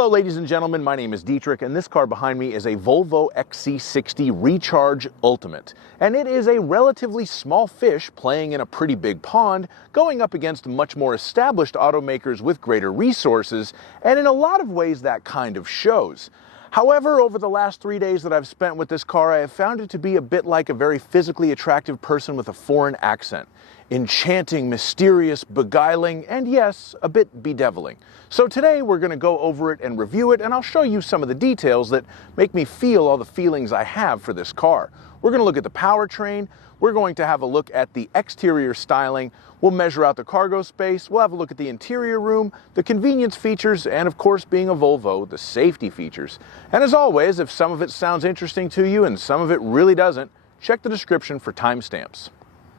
Hello ladies and gentlemen, my name is Dietrich and this car behind me is a Volvo XC60 Recharge Ultimate. And it is a relatively small fish playing in a pretty big pond, going up against much more established automakers with greater resources, and in a lot of ways that kind of shows. However, over the last 3 days that I've spent with this car, I have found it to be a bit like a very physically attractive person with a foreign accent. Enchanting, mysterious, beguiling, and yes, a bit bedeviling. So today we're going to go over it and review it, and I'll show you some of the details that make me feel all the feelings I have for this car. We're going to look at the powertrain, we're going to have a look at the exterior styling, we'll measure out the cargo space, we'll have a look at the interior room, the convenience features, and of course, being a Volvo, the safety features. And as always, if some of it sounds interesting to you and some of it really doesn't, check the description for timestamps.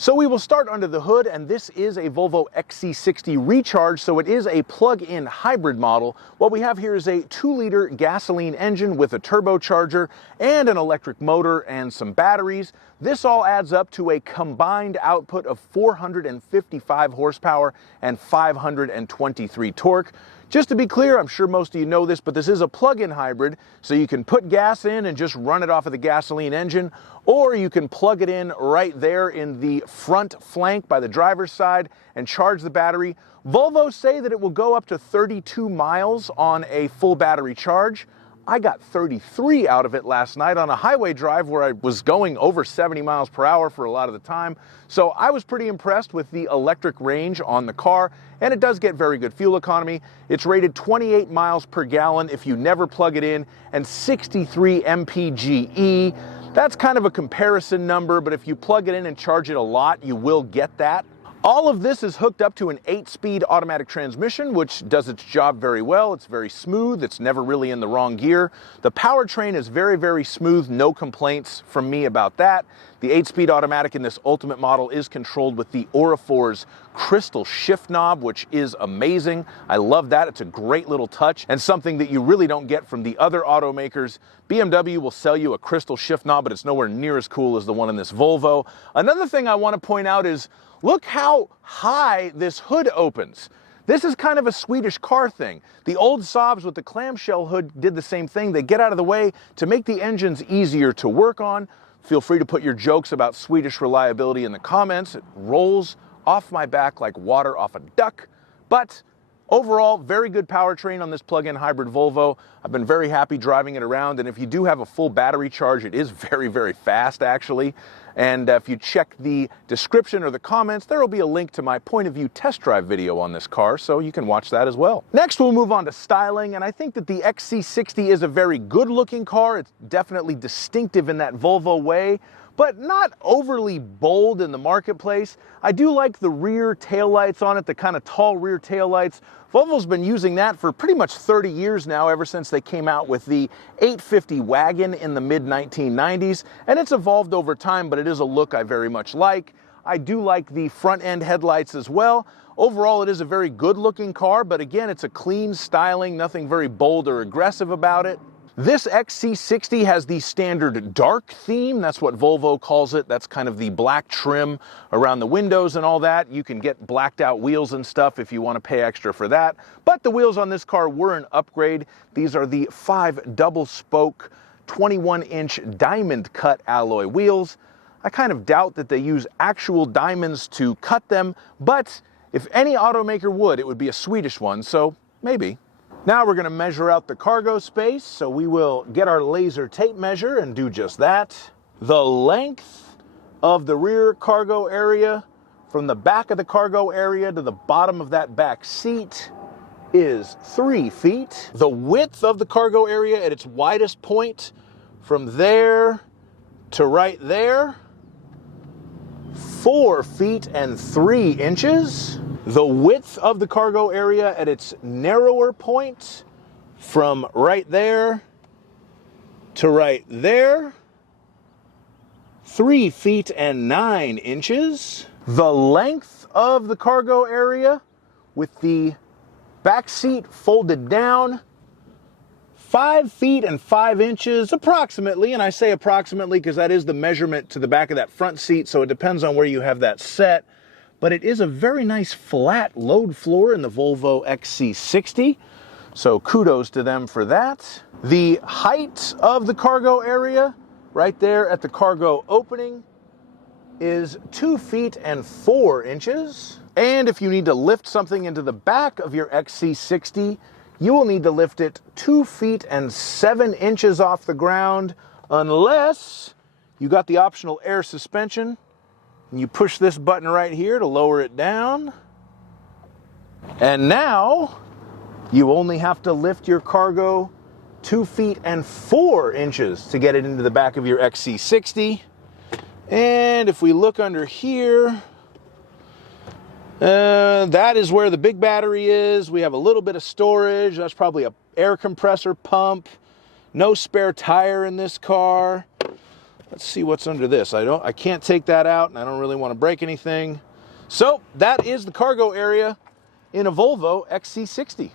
So we will start under the hood, and this is a Volvo XC60 Recharge, so it is a plug-in hybrid model. What we have here is a 2-liter gasoline engine with a turbocharger and an electric motor and some batteries. This all adds up to a combined output of 455 horsepower and 523 torque. Just to be clear, I'm sure most of you know this, but this is a plug-in hybrid, so you can put gas in and just run it off of the gasoline engine, or you can plug it in right there in the front flank by the driver's side and charge the battery. Volvo say that it will go up to 32 miles on a full battery charge. I got 33 out of it last night on a highway drive where I was going over 70 miles per hour for a lot of the time. So I was pretty impressed with the electric range on the car, and it does get very good fuel economy. It's rated 28 miles per gallon if you never plug it in, and 63 mpge. That's kind of a comparison number, but if you plug it in and charge it a lot, you will get that. All of this is hooked up to an 8-speed automatic transmission, which does its job very well. It's very smooth. It's never really in the wrong gear. The powertrain is very, very smooth. No complaints from me about that. The 8-speed automatic in this Ultimate model is controlled with the Aurafor's crystal shift knob, which is amazing. I love that. It's a great little touch and something that you really don't get from the other automakers. BMW will sell you a crystal shift knob, but it's nowhere near as cool as the one in this Volvo. Another thing I want to point out is look how high this hood opens. This is kind of a Swedish car thing. The old Saabs with the clamshell hood did the same thing. They get out of the way to make the engines easier to work on. Feel free to put your jokes about Swedish reliability in the comments. It rolls off my back like water off a duck. But overall, very good powertrain on this plug-in hybrid Volvo. I've been very happy driving it around, and if you do have a full battery charge, it is very, very fast actually. And if you check the description or the comments, there will be a link to my point of view test drive video on this car, so you can watch that as well. Next, we'll move on to styling, and I think that the XC60 is a very good looking car. It's definitely distinctive in that Volvo way, but not overly bold in the marketplace. I do like the rear taillights on it, the kind of tall rear taillights. Volvo's been using that for pretty much 30 years now, ever since they came out with the 850 wagon in the mid-1990s, and it's evolved over time, but it is a look I very much like. I do like the front-end headlights as well. Overall, it is a very good-looking car, but again, it's a clean styling, nothing very bold or aggressive about it. This XC60 has the standard dark theme. That's what Volvo calls it. That's kind of the black trim around the windows and all that. You can get blacked out wheels and stuff if you want to pay extra for that. But the wheels on this car were an upgrade. These are the 5 double spoke 21-inch diamond cut alloy wheels. I kind of doubt that they use actual diamonds to cut them, but if any automaker would, it would be a Swedish one, so maybe. Now we're going to measure out the cargo space, so we will get our laser tape measure and do just that. The length of the rear cargo area from the back of the cargo area to the bottom of that back seat is 3 feet. The width of the cargo area at its widest point from there to right there, 4 feet and 3 inches. The width of the cargo area at its narrower point from right there to right there, 3 feet and 9 inches. The length of the cargo area with the back seat folded down, 5 feet and 5 inches approximately, and I say approximately because that is the measurement to the back of that front seat, so it depends on where you have that set. But it is a very nice flat load floor in the Volvo XC60. So kudos to them for that. The height of the cargo area right there at the cargo opening is 2 feet and 4 inches. And if you need to lift something into the back of your XC60, you will need to lift it 2 feet and 7 inches off the ground, unless you got the optional air suspension and you push this button right here to lower it down. And now you only have to lift your cargo 2 feet and 4 inches to get it into the back of your XC60. And if we look under here, that is where the big battery is. We have a little bit of storage. That's probably an air compressor pump. No spare tire in this car. Let's see what's under this. I can't take that out, and I don't really want to break anything. So that is the cargo area in a Volvo XC60.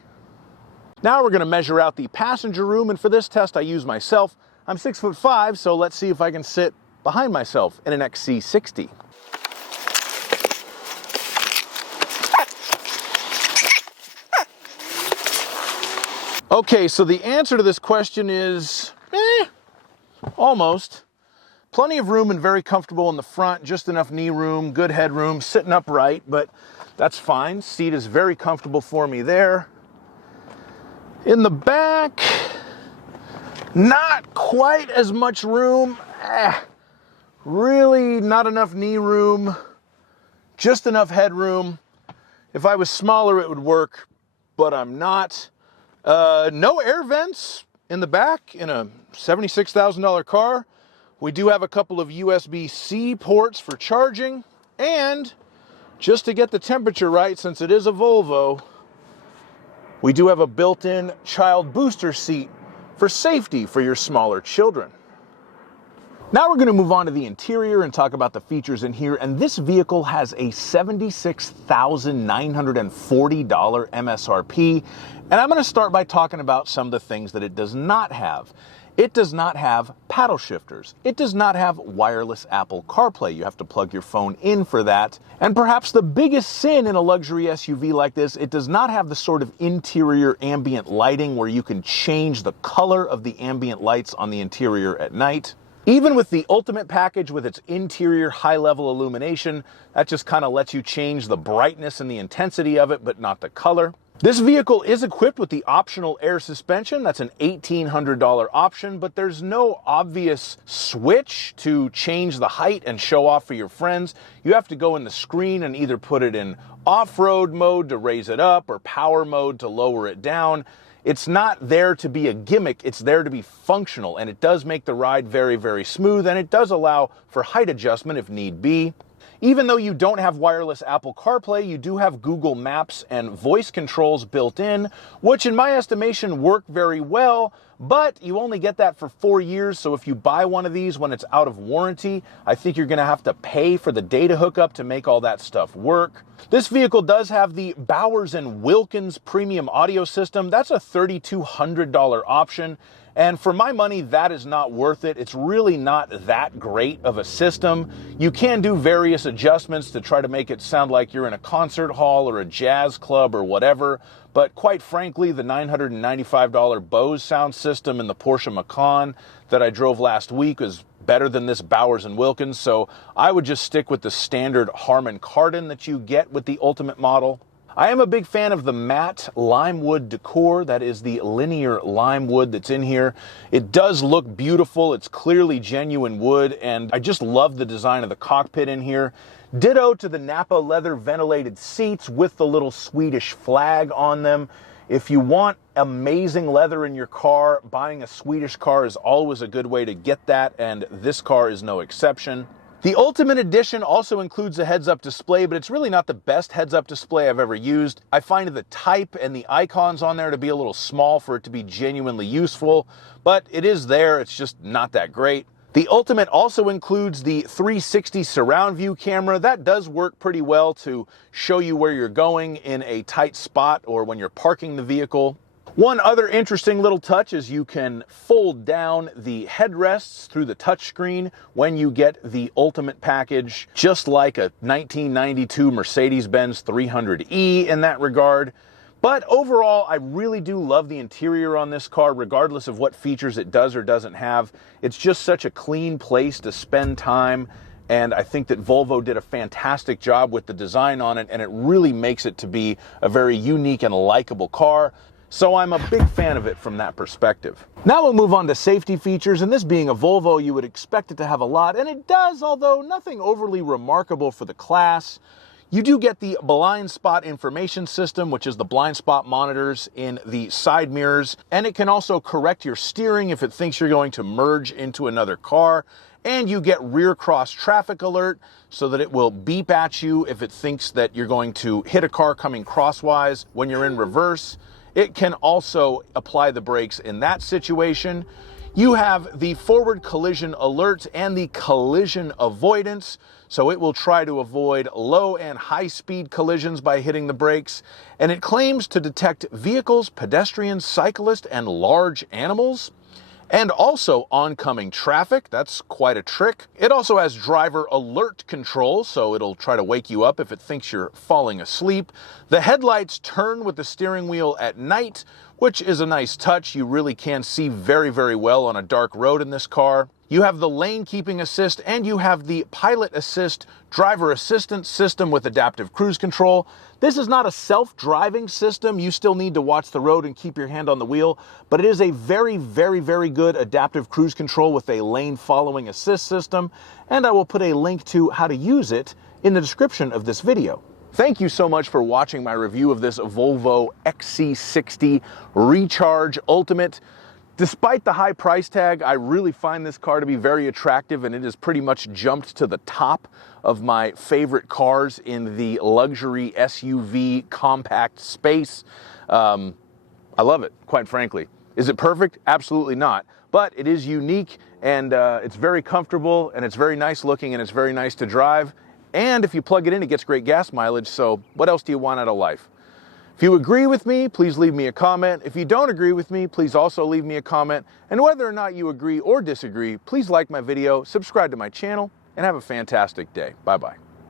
Now we're going to measure out the passenger room, and for this test I use myself. I'm 6'5", so let's see if I can sit behind myself in an XC60. Okay, so the answer to this question is, almost. Plenty of room and very comfortable in the front, just enough knee room, good headroom, sitting upright, but that's fine. Seat is very comfortable for me there. In the back, not quite as much room. Really not enough knee room, just enough headroom. If I was smaller, it would work, but I'm not. No air vents in the back in a $76,000 car. We do have a couple of USB-C ports for charging, and just to get the temperature right, since it is a Volvo, we do have a built-in child booster seat for safety for your smaller children. Now we're going to move on to the interior and talk about the features in here, and this vehicle has a $76,940 MSRP, and I'm going to start by talking about some of the things that it does not have. It does not have paddle shifters. It does not have wireless Apple CarPlay. You have to plug your phone in for that. And perhaps the biggest sin in a luxury SUV like this, it does not have the sort of interior ambient lighting where you can change the color of the ambient lights on the interior at night. Even with the Ultimate package with its interior high-level illumination, that just kind of lets you change the brightness and the intensity of it, but not the color. This vehicle is equipped with the optional air suspension. That's an $1,800 option, but there's no obvious switch to change the height and show off for your friends. You have to go in the screen and either put it in off-road mode to raise it up or power mode to lower it down. It's not there to be a gimmick, it's there to be functional, and it does make the ride very, very smooth, and it does allow for height adjustment if need be. Even though you don't have wireless Apple CarPlay, you do have Google Maps and voice controls built in, which in my estimation work very well, but you only get that for 4 years, so if you buy one of these when it's out of warranty, I think you're going to have to pay for the data hookup to make all that stuff work. This vehicle does have the Bowers and Wilkins premium audio system. That's a $3,200 option. And for my money, that is not worth it. It's really not that great of a system. You can do various adjustments to try to make it sound like you're in a concert hall or a jazz club or whatever. But quite frankly, the $995 Bose sound system in the Porsche Macan that I drove last week is better than this Bowers and Wilkins. So I would just stick with the standard Harman Kardon that you get with the Ultimate model. I am a big fan of the matte lime wood decor. That is the linear lime wood that's in here. It does look beautiful. It's clearly genuine wood, and I just love the design of the cockpit in here. Ditto to the Napa leather ventilated seats with the little Swedish flag on them. If you want amazing leather in your car, buying a Swedish car is always a good way to get that, and this car is no exception. The Ultimate Edition also includes a heads-up display, but it's really not the best heads-up display I've ever used. I find the type and the icons on there to be a little small for it to be genuinely useful, but it is there, it's just not that great. The Ultimate also includes the 360 surround view camera. That does work pretty well to show you where you're going in a tight spot or when you're parking the vehicle. One other interesting little touch is you can fold down the headrests through the touchscreen when you get the Ultimate package, just like a 1992 Mercedes-Benz 300e in that regard. But overall, I really do love the interior on this car, regardless of what features it does or doesn't have. It's just such a clean place to spend time, and I think that Volvo did a fantastic job with the design on it, and it really makes it to be a very unique and likable car. So I'm a big fan of it from that perspective. Now we'll move on to safety features, and this being a Volvo, you would expect it to have a lot, and it does, although nothing overly remarkable for the class. You do get the blind spot information system, which is the blind spot monitors in the side mirrors, and it can also correct your steering if it thinks you're going to merge into another car. And you get rear cross traffic alert so that it will beep at you if it thinks that you're going to hit a car coming crosswise when you're in reverse. It can also apply the brakes in that situation. You have the forward collision alert and the collision avoidance, so it will try to avoid low and high speed collisions by hitting the brakes, and it claims to detect vehicles, pedestrians, cyclists, and large animals, and also oncoming traffic. That's quite a trick. It also has driver alert control, so it'll try to wake you up if it thinks you're falling asleep. The headlights turn with the steering wheel at night, which is a nice touch. You really can see very, very well on a dark road in this car. You have the lane keeping assist, and you have the pilot assist driver assistance system with adaptive cruise control. This is not a self-driving system. You still need to watch the road and keep your hand on the wheel, but it is a very, very, very good adaptive cruise control with a lane following assist system, and I will put a link to how to use it in the description of this video. Thank you so much for watching my review of this Volvo XC60 Recharge Ultimate. Despite the high price tag, I really find this car to be very attractive, and it has pretty much jumped to the top of my favorite cars in the luxury SUV compact space. I love it, quite frankly. Is it perfect? Absolutely not. But it is unique, and it's very comfortable, and it's very nice looking, and it's very nice to drive. And if you plug it in, it gets great gas mileage, so what else do you want out of life? If you agree with me, please leave me a comment. If you don't agree with me, please also leave me a comment. And whether or not you agree or disagree, please like my video, subscribe to my channel, and have a fantastic day. Bye-bye.